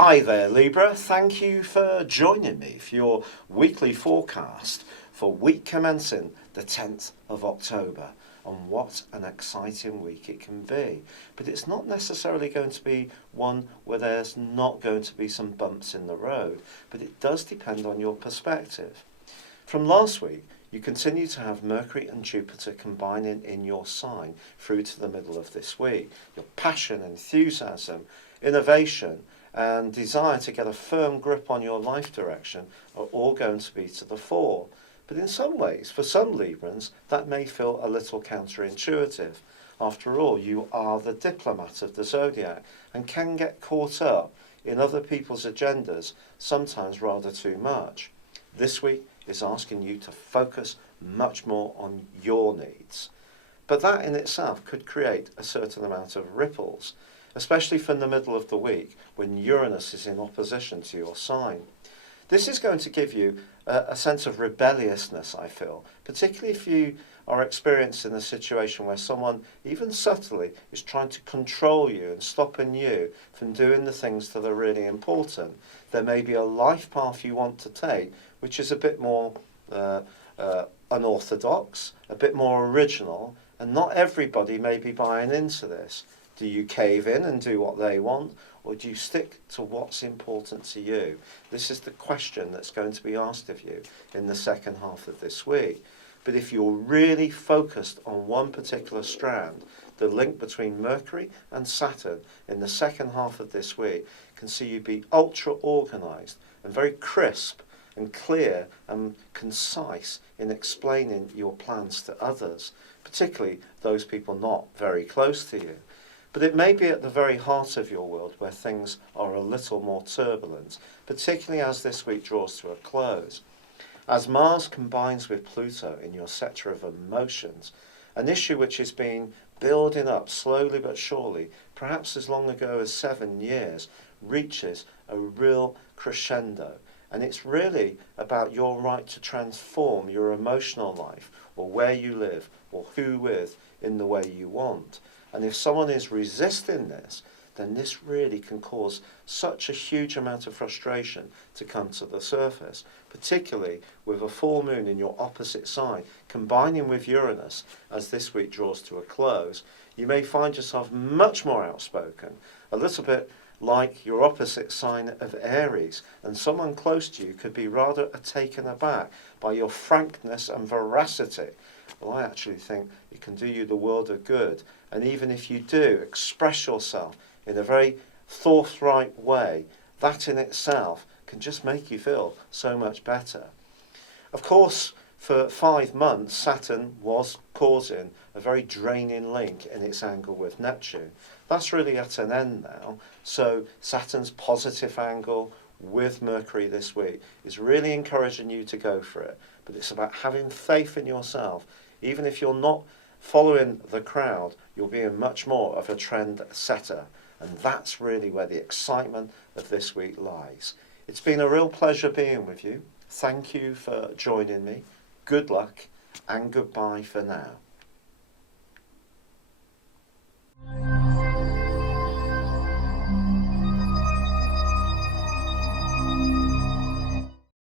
Hi there, Libra. Thank you for joining me for your weekly forecast for week commencing the 10th of October. And what an exciting week it can be. But it's not necessarily going to be one where there's not going to be some bumps in the road, but it does depend on your perspective. From last week, you continue to have Mercury and Jupiter combining in your sign through to the middle of this week. Your passion, enthusiasm, innovation, and desire to get a firm grip on your life direction are all going to be to the fore. But in some ways, for some Librans, that may feel a little counterintuitive. After all, you are the diplomat of the zodiac and can get caught up in other people's agendas, sometimes rather too much. This week is asking you to focus much more on your needs. But that in itself could create a certain amount of ripples, especially from the middle of the week when Uranus is in opposition to your sign. This is going to give you a sense of rebelliousness, I feel, particularly if you are experiencing a situation where someone, even subtly, is trying to control you and stopping you from doing the things that are really important. There may be a life path you want to take, which is a bit more unorthodox, a bit more original, and not everybody may be buying into this. Do you cave in and do what they want, or do you stick to what's important to you? This is the question that's going to be asked of you in the second half of this week. But if you're really focused on one particular strand, the link between Mercury and Saturn in the second half of this week can see you be ultra organised and very crisp and clear and concise in explaining your plans to others, particularly those people not very close to you. But it may be at the very heart of your world where things are a little more turbulent, particularly as this week draws to a close. As Mars combines with Pluto in your sector of emotions, an issue which has been building up slowly but surely, perhaps as long ago as 7 years, reaches a real crescendo. And it's really about your right to transform your emotional life, or where you live, or who with, in the way you want. And if someone is resisting this, then this really can cause such a huge amount of frustration to come to the surface, particularly with a full moon in your opposite sign, combining with Uranus as this week draws to a close. You may find yourself much more outspoken, a little bit like your opposite sign of Aries, and someone close to you could be rather taken aback by your frankness and veracity. Well, I actually think it can do you the world of good. And even if you do express yourself in a very forthright way, that in itself can just make you feel so much better. Of course, for 5 months, Saturn was causing a very draining link in its angle with Neptune. That's really at an end now. So Saturn's positive angle with Mercury this week is really encouraging you to go for it. But it's about having faith in yourself. Even if you're not following the crowd, you'll be much more of a trend setter. And that's really where the excitement of this week lies. It's been a real pleasure being with you. Thank you for joining me. Good luck and goodbye for now.